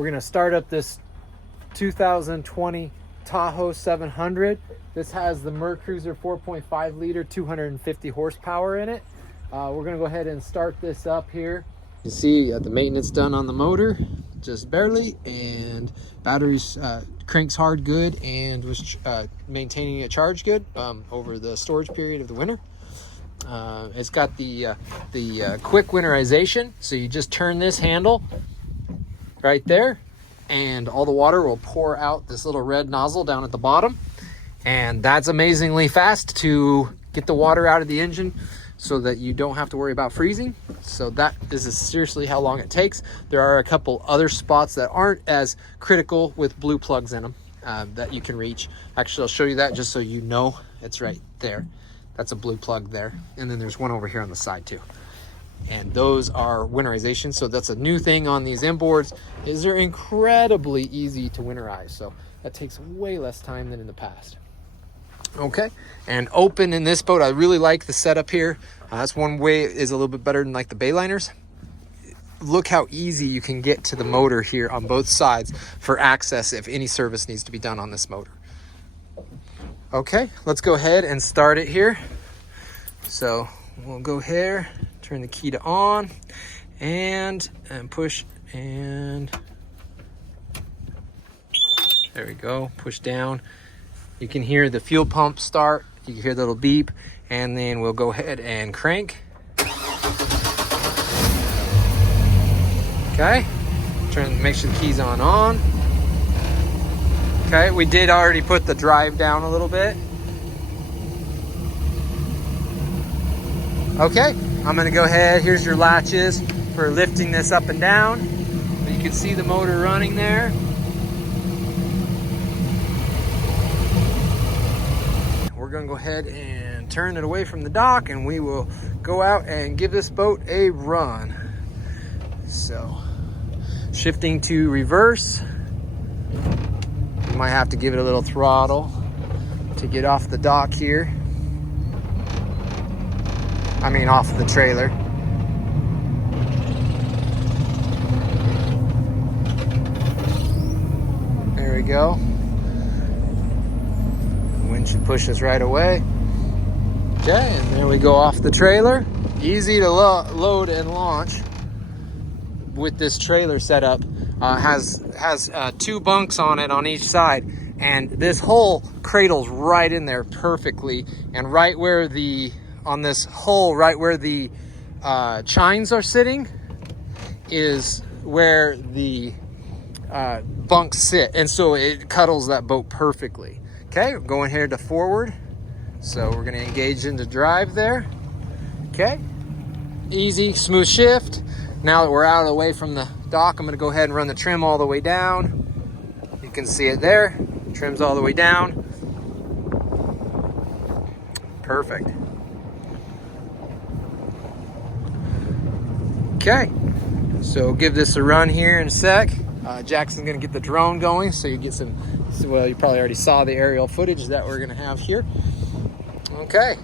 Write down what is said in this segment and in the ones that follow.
We're gonna start up this 2020 Tahoe 700. This has the Mercruiser 4.5 liter, 250 horsepower in it. We're gonna go ahead and start this up here. You see the maintenance done on the motor, just barely, and batteries cranks hard good, and was maintaining it charged good over the storage period of the winter. It's got the quick winterization, so you just turn this handle right there and all the water will pour out this little red nozzle down at the bottom, and that's amazingly fast to get the water out of the engine so that you don't have to worry about freezing. So that is seriously how long it takes. There are a couple other spots that aren't as critical with blue plugs in them that you can reach. Actually, I'll show you that just so you know. It's right there. That's a blue plug there. And then there's one over here on the side too. And those are winterization. So that's a new thing on these inboards, is they're incredibly easy to winterize. So that takes way less time than in the past. Okay, and open in this boat, I really like the setup here. That's one way is a little bit better than like the Bayliners. Look how easy you can get to the motor here on both sides for access if any service needs to be done on this motor. Okay, let's go ahead and start it here. So we'll go here, turn the key to on, and push, and there we go, push down. You can hear the fuel pump start, you can hear the little beep, and then we'll go ahead and crank. Okay, make sure the key's on. Okay, we did already put the drive down a little bit. Okay, I'm gonna go ahead, here's your latches for lifting this up and down. You can see the motor running there. We're gonna go ahead and turn it away from the dock, and we will go out and give this boat a run. So, shifting to reverse. You might have to give it a little throttle to get off the dock here. I mean, off the trailer. There we go. Wind should push us right away. Okay, and there we go off the trailer. Easy to load and launch with this trailer setup. Has two bunks on it on each side, and this hole cradles right in there perfectly. And right where on this hole, right where the chines are sitting, is where the bunks sit, and so it cuddles that boat perfectly. Okay, we're going here to forward. So we're gonna engage into drive there. Okay, easy, smooth shift. Now that we're out of the way from the dock, I'm gonna go ahead and run the trim all the way down. You can see it there, trim's all the way down. Perfect. Okay, so give this a run here in a sec. Jackson's gonna get the drone going, so you get some, well, you probably already saw the aerial footage that we're gonna have here. Okay,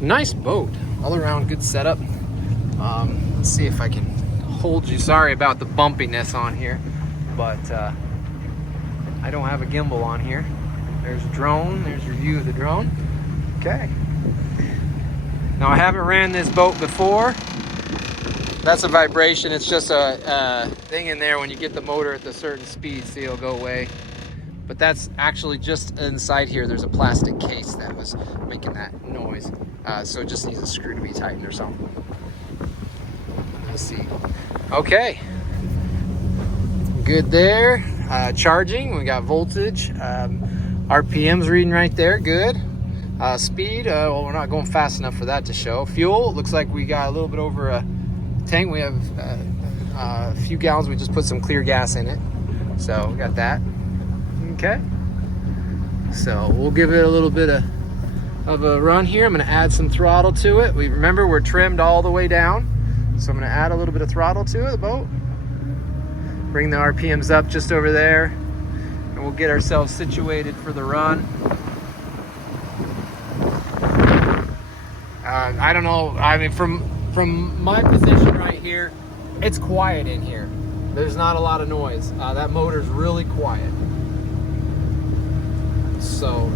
nice boat, all around good setup. Let's see if I can hold you. Sorry about the bumpiness on here, but I don't have a gimbal on here. There's a drone, there's your view of the drone. Okay, now I haven't ran this boat before. That's a vibration. It's just a thing in there when you get the motor at a certain speed, so it'll go away. But that's actually just inside here. There's a plastic case that was making that noise. So it just needs a screw to be tightened or something. Let's see. Okay. Good there. Charging. We got voltage. RPM's reading right there. Good. Speed. Well, we're not going fast enough for that to show. Fuel. Looks like we got a little bit over a tank. We have a few gallons. We just put some clear gas in it, so we got that. Okay, so we'll give it a little bit of a run here. I'm going to add some throttle to it. Remember, we're trimmed all the way down, so I'm going to add a little bit of throttle to the boat, bring the RPMs up just over there, and we'll get ourselves situated for the run. I don't know, I mean, from my position right here, it's quiet in here. there's not a lot of noise. That motor's really quiet. So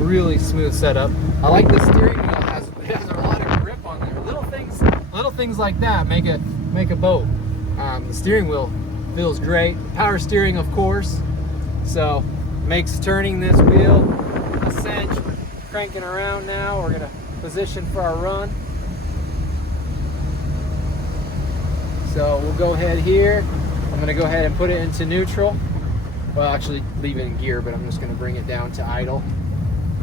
really smooth setup. I like the steering wheel. It has a lot of grip on there. Little things like that make a boat. The steering wheel feels great. Power steering, of course. So makes turning this wheel a cinch. Cranking around now. We're gonna position for our run. So we'll go ahead here. I'm gonna go ahead and put it into neutral. Well, actually leave it in gear, but I'm just gonna bring it down to idle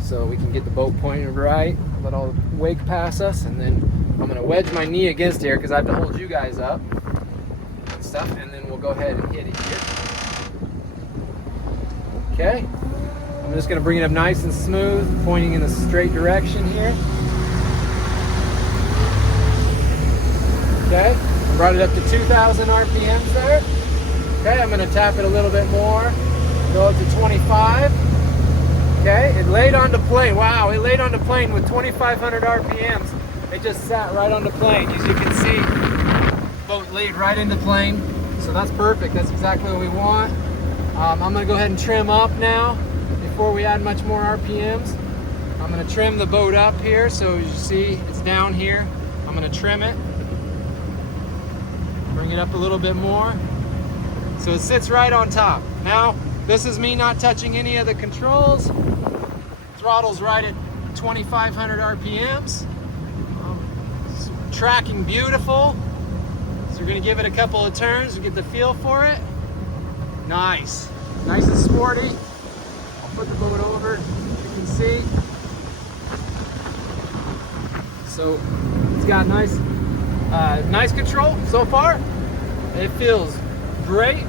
so we can get the boat pointed right, let all the wake pass us, and then I'm gonna wedge my knee against here because I have to hold you guys up and stuff, and then we'll go ahead and hit it here. Okay, I'm just gonna bring it up nice and smooth, pointing in the straight direction here. Okay, brought it up to 2,000 RPMs there. Okay, I'm gonna tap it a little bit more, go up to 25. Okay, it laid on the plane. Wow, it laid on the plane with 2,500 RPMs. It just sat right on the plane. As you can see, the boat laid right in the plane. So that's perfect, that's exactly what we want. I'm gonna go ahead and trim up now before we add much more RPMs. I'm gonna trim the boat up here, so as you see, it's down here. I'm gonna trim it. Bring it up a little bit more. So it sits right on top. Now, this is me not touching any of the controls. Throttle's right at 2,500 RPMs. Tracking beautiful. So we're gonna give it a couple of turns to get the feel for it. Nice. Nice and sporty. I'll put the boat over, you can see. So it's got nice control so far. It feels great.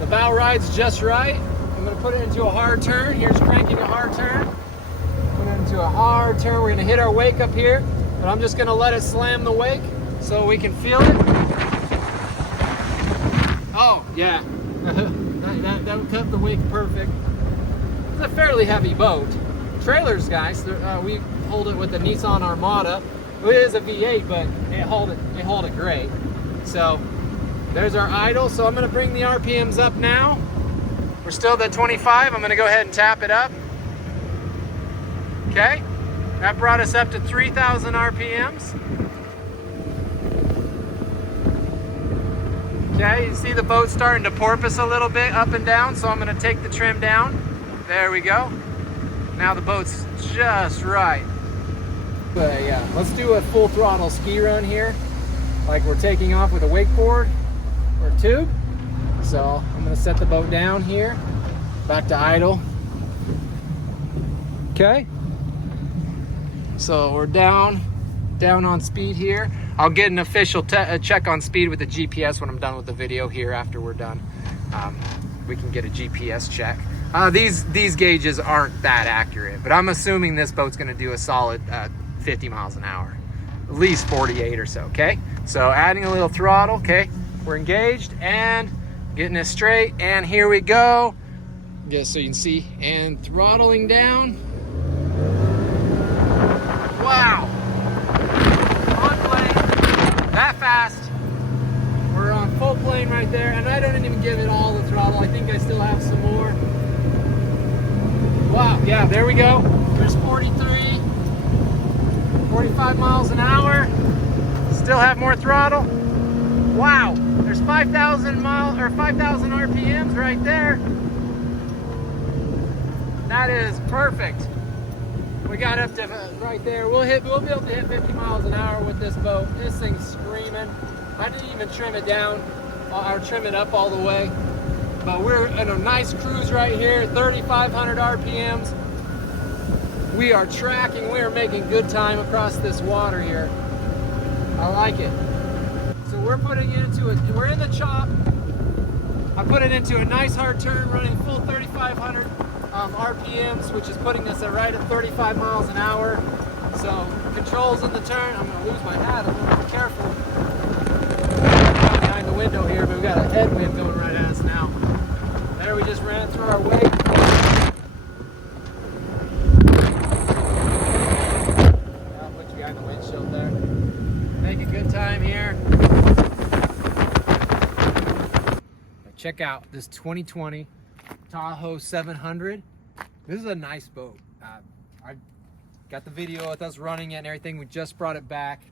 The bow ride's just right. I'm gonna put it into a hard turn. Here's cranking a hard turn. Put it into a hard turn. We're gonna hit our wake up here, but I'm just gonna let it slam the wake so we can feel it. Oh, yeah. that kept the wake perfect. It's a fairly heavy boat. Trailers, guys, we hold it with the Nissan Armada. It is a V8, but it hold it great. So there's our idle. So I'm gonna bring the RPMs up now. We're still at 25. I'm gonna go ahead and tap it up. Okay, that brought us up to 3,000 RPMs. Okay, you see the boat starting to porpoise a little bit up and down, so I'm gonna take the trim down. There we go. Now the boat's just right. But yeah, let's do a full throttle ski run here, like we're taking off with a wakeboard or tube. So I'm gonna set the boat down here, back to idle. Okay, so we're down on speed here. I'll get an official check on speed with the GPS when I'm done with the video here. After we're done, we can get a GPS check. These gauges aren't that accurate, but I'm assuming this boat's gonna do a solid 50 miles an hour, at least 48 or so. Okay, so adding a little throttle. Okay, we're engaged and getting it straight, and here we go. Just so you can see, and throttling down. Wow, on plane, that fast. We're on full plane right there, and I don't even give it all the throttle. I think I still have some more. Wow, yeah, there we go. There's 43, 45 miles an hour. Still have more throttle. Wow, there's 5,000 RPMs right there. That is perfect. We got up to right there. We'll be able to hit 50 miles an hour with this boat. This thing's screaming. I didn't even trim it down or trim it up all the way. But we're in a nice cruise right here, 3,500 RPMs. We are tracking, we are making good time across this water here. I like it. So we're putting it we're in the chop. I put it into a nice hard turn, running full 3,500 RPMs, which is putting us at right at 35 miles an hour. So controls in the turn. I'm gonna lose my hat, I'm gonna be careful. I'm behind the window here, but we've got a headwind going right at us now. There, we just ran through our wake. I'll put you behind the windshield there. Make a good time here. check out this 2020 Tahoe 700. This is a nice boat. I got the video with us running it and everything. We just brought it back.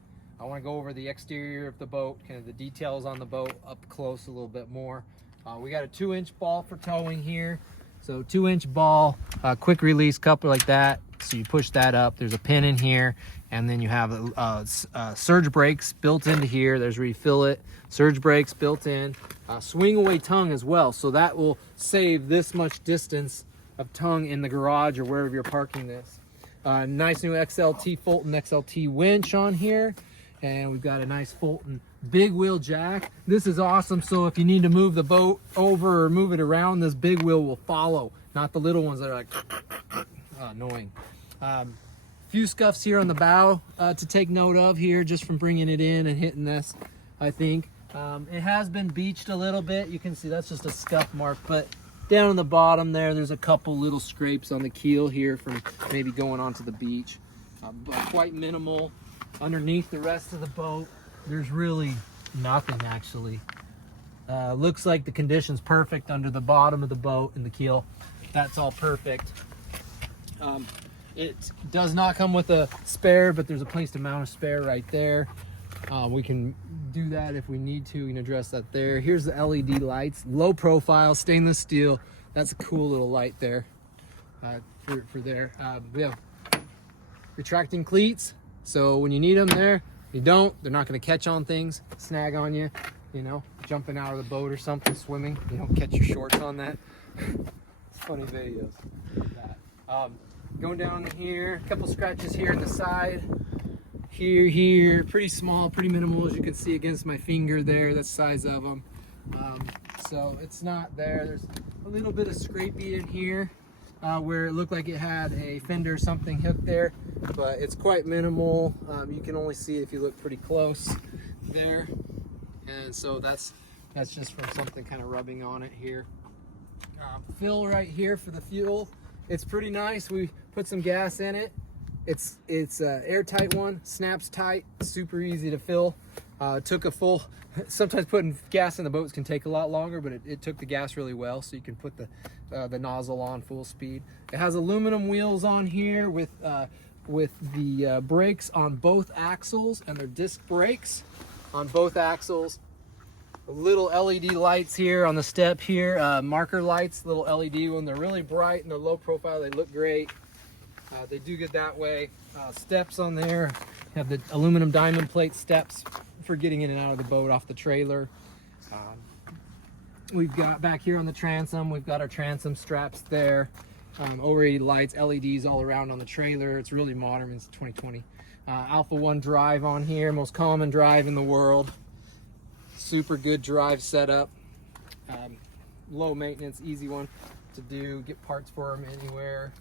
I want to go over the exterior of the boat, kind of the details on the boat up close a little bit more. We got a 2-inch ball for towing here. So 2-inch ball, quick release coupler like that. So you push that up, there's a pin in here, and then you have surge brakes built into here. There's where you fill it, surge brakes built in, swing away tongue as well. So that will save this much distance of tongue in the garage or wherever you're parking this. Nice new XLT Fulton XLT winch on here. And we've got a nice Fulton big wheel jack. This is awesome. So if you need to move the boat over or move it around, this big wheel will follow, not the little ones that are like annoying. Few scuffs here on the bow to take note of here, just from bringing it in and hitting this, I think. It has been beached a little bit. You can see that's just a scuff mark, but down on the bottom there's a couple little scrapes on the keel here from maybe going onto the beach, but quite minimal. Underneath the rest of the boat, there's really nothing actually. Looks like the condition's perfect under the bottom of the boat and the keel. That's all perfect. It does not come with a spare, but there's a place to mount a spare right there. We can do that if we need to. We can address that there. Here's the LED lights, low profile, stainless steel. That's a cool little light there for there. We have retracting cleats. So when you need them there, you don't, they're not going to catch on things, snag on you, you know, jumping out of the boat or something, swimming, you don't catch your shorts on that. It's funny videos like that. Going down here, a couple scratches here on the side, here, pretty small, pretty minimal, as you can see against my finger there, that's the size of them. So it's not there. There's a little bit of scrapey in here. Where it looked like it had a fender or something hooked there, but it's quite minimal. You can only see it if you look pretty close there, and so that's just from something kind of rubbing on it here. Fill right here for the fuel. It's pretty nice. We put some gas in it. It's an airtight one, snaps tight, super easy to fill. Took a full, sometimes putting gas in the boats can take a lot longer, but it took the gas really well, so you can put the nozzle on full speed. It has aluminum wheels on here with the brakes on both axles, and they're disc brakes on both axles. Little LED lights here on the step here, marker lights, little LED one. They're really bright and they're low profile. They look great. They do get that way. Steps on there. Have the aluminum diamond plate steps for getting in and out of the boat off the trailer. We've got back here on the transom, we've got our transom straps there. Overhead lights, LEDs all around on the trailer. It's really modern. It's 2020. Alpha 1 drive on here, most common drive in the world. Super good drive setup. Low maintenance, easy one to do. Get parts for them anywhere.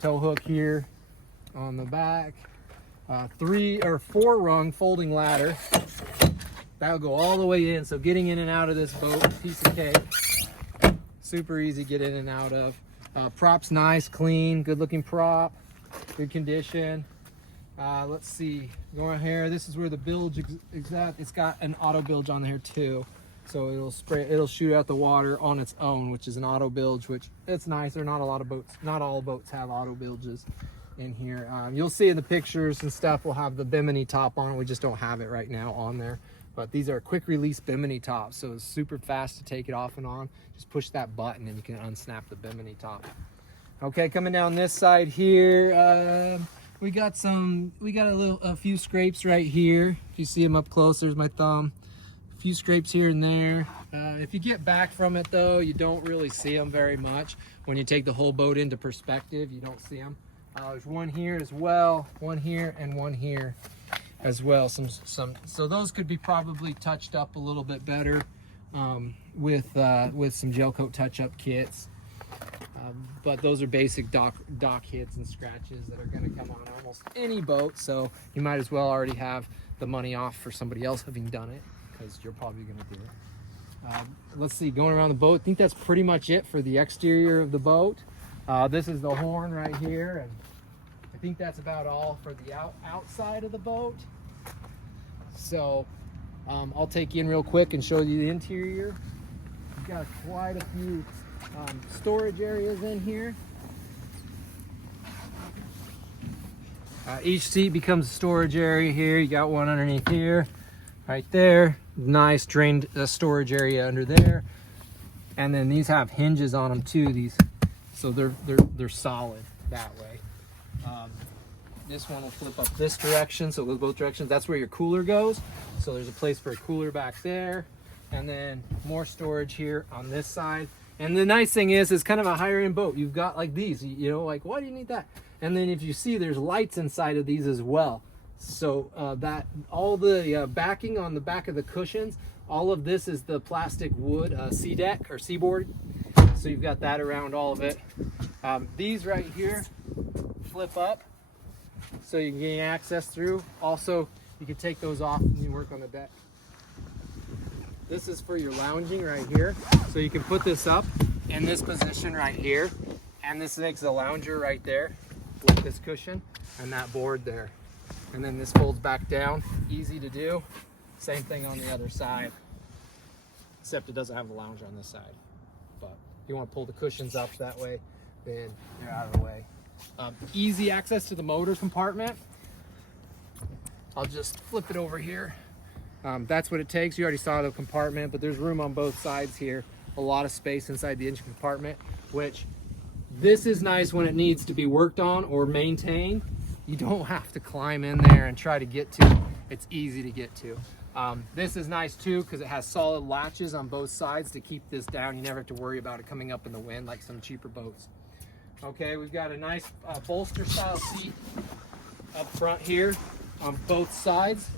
Tow hook here on the back. 3 or 4 rung folding ladder. That'll go all the way in. So getting in and out of this boat, piece of cake. Super easy to get in and out of. Prop's nice, clean, good looking prop, good condition. Let's see, going here, this is where the bilge exact. It's got an auto bilge on there too. So it'll shoot out the water on its own, which is an auto bilge, which it's nice. There are not a lot of boats, not all boats have auto bilges in here. You'll see in the pictures and stuff, we'll have the Bimini top on it. We just don't have it right now on there. But these are quick release Bimini tops, so it's super fast to take it off and on. Just push that button and you can unsnap the Bimini top. Okay, coming down this side here, we got a few scrapes right here. If you see them up close, there's my thumb. A few scrapes here and there. If you get back from it though, you don't really see them very much. When you take the whole boat into perspective, you don't see them. There's one here as well, one here, and one here as well. So those could be probably touched up a little bit better with some gel coat touch-up kits. But those are basic dock hits and scratches that are going to come on almost any boat. So you might as well already have the money off for somebody else having done it, because you're probably going to do it. Let's see, going around the boat, I think that's pretty much it for the exterior of the boat. This is the horn right here, and I think that's about all for the outside of the boat. So I'll take you in real quick and show you the interior. We've got quite a few storage areas in here. Each seat becomes a storage area here. You got one underneath here, right there. Nice drained storage area under there. And then these have hinges on them too. These, so they're solid that way. This one will flip up this direction, so it goes both directions. That's where your cooler goes. So there's a place for a cooler back there. And then more storage here on this side. And the nice thing is, it's kind of a higher end boat. You've got like these, you know, like, why do you need that? And then if you see, there's lights inside of these as well. So that all the backing on the back of the cushions, all of this is the plastic wood sea deck or seaboard. So you've got that around all of it. These right here flip up, so you can gain access through. Also, you can take those off and you work on the deck. This is for your lounging right here. So you can put this up in this position right here. And this makes a lounger right there with this cushion and that board there. And then this folds back down, easy to do. Same thing on the other side, except it doesn't have a lounge on this side. But if you want to pull the cushions up that way, then they're out of the way. Easy access to the motor compartment. I'll just flip it over here. That's what it takes. You already saw the compartment, but there's room on both sides here. A lot of space inside the engine compartment, which this is nice when it needs to be worked on or maintained. You don't have to climb in there and try to get to it. It's easy to get to. This is nice too because it has solid latches on both sides to keep this down. You never have to worry about it coming up in the wind like some cheaper boats. Okay, we've got a nice bolster style seat up front here on both sides.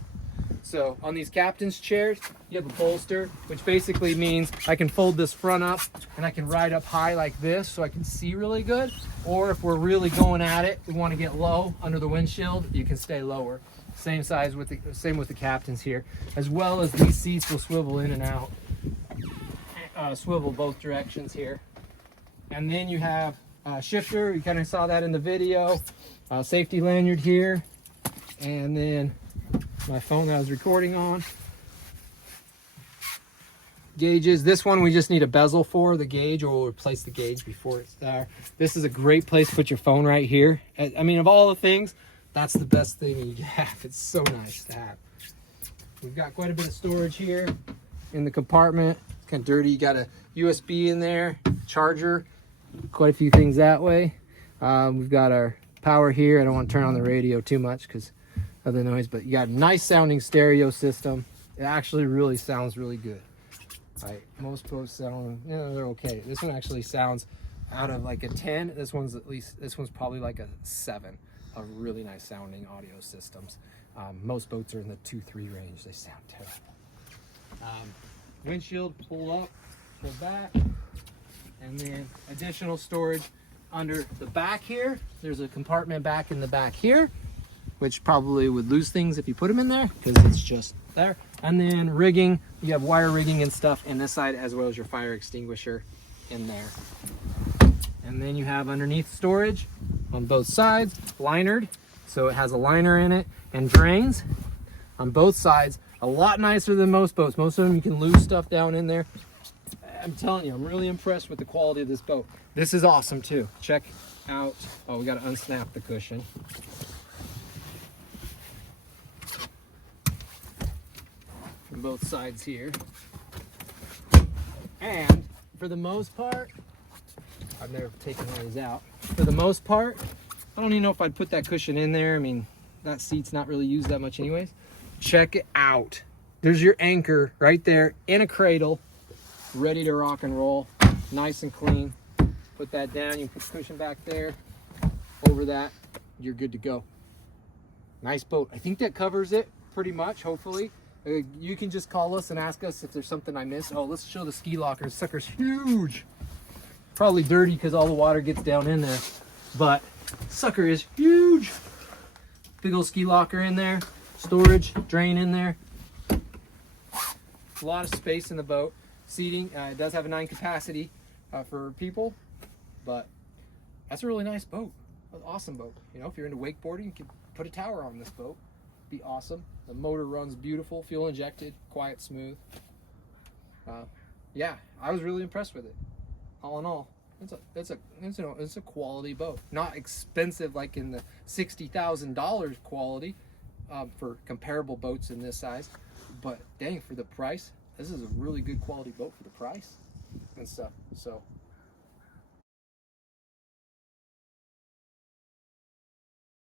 So on these captain's chairs, you have a bolster, which basically means I can fold this front up and I can ride up high like this so I can see really good. Or if we're really going at it, we want to get low under the windshield, you can stay lower. Same size with the same with the captains here, as well as these seats will swivel in and out, swivel both directions here. And then you have a shifter. You kind of saw that in the video. Safety lanyard here, and then my phone that I was recording on. Gauges. This one we just need a bezel for the gauge, or we'll replace the gauge before it's there. This is a great place to put your phone right here. I mean, of all the things, that's the best thing you have. It's so nice to have. We've got quite a bit of storage here in the compartment. It's kind of dirty. You got a USB in there, charger, quite a few things that way. We've got our power here. I don't want to turn on the radio too much because of the noise, but you got a nice sounding stereo system. It actually really sounds really good. Right, most boats sound, you know, they're okay. This one actually sounds, out of like a 10, this one's probably like a 7 of really nice sounding audio systems. Most boats are in the 2-3 range. They sound terrible. Windshield pull up, pull back, and then additional storage under the back here. There's a compartment back in the back here, which probably would lose things if you put them in there because it's just there. And then rigging, you have wire rigging and stuff in this side, as well as your fire extinguisher in there. And then you have underneath storage on both sides, linered, so it has a liner in it, and drains on both sides. A lot nicer than most boats. Most of them you can lose stuff down in there. I'm telling you, I'm really impressed with the quality of this boat. This is awesome too. Check out, oh, we got to unsnap the cushion. From both sides here. And for the most part, I've never taken one of these out. For the most part, I don't even know if I'd put that cushion in there. I mean, that seat's not really used that much anyways. Check it out. There's your anchor right there in a cradle, ready to rock and roll. Nice and clean. Put that down, you put the cushion back there. Over that, you're good to go. Nice boat. I think that covers it pretty much, hopefully. You can just call us and ask us if there's something I missed. Oh, let's show the ski locker. This sucker's huge. Probably dirty because all the water gets down in there, but sucker is huge. Big old ski locker in there, storage, drain in there. A lot of space in the boat. Seating, it does have a 9 capacity for people, but that's a really nice boat. An awesome boat. You know, if you're into wakeboarding, you can put a tower on this boat. be awesome. The motor runs beautiful, fuel injected, quiet, smooth. Yeah, I was really impressed with it. All in all, it's a quality boat. Not expensive like in the $60,000 quality for comparable boats in this size, but dang, for the price, this is a really good quality boat for the price and stuff. So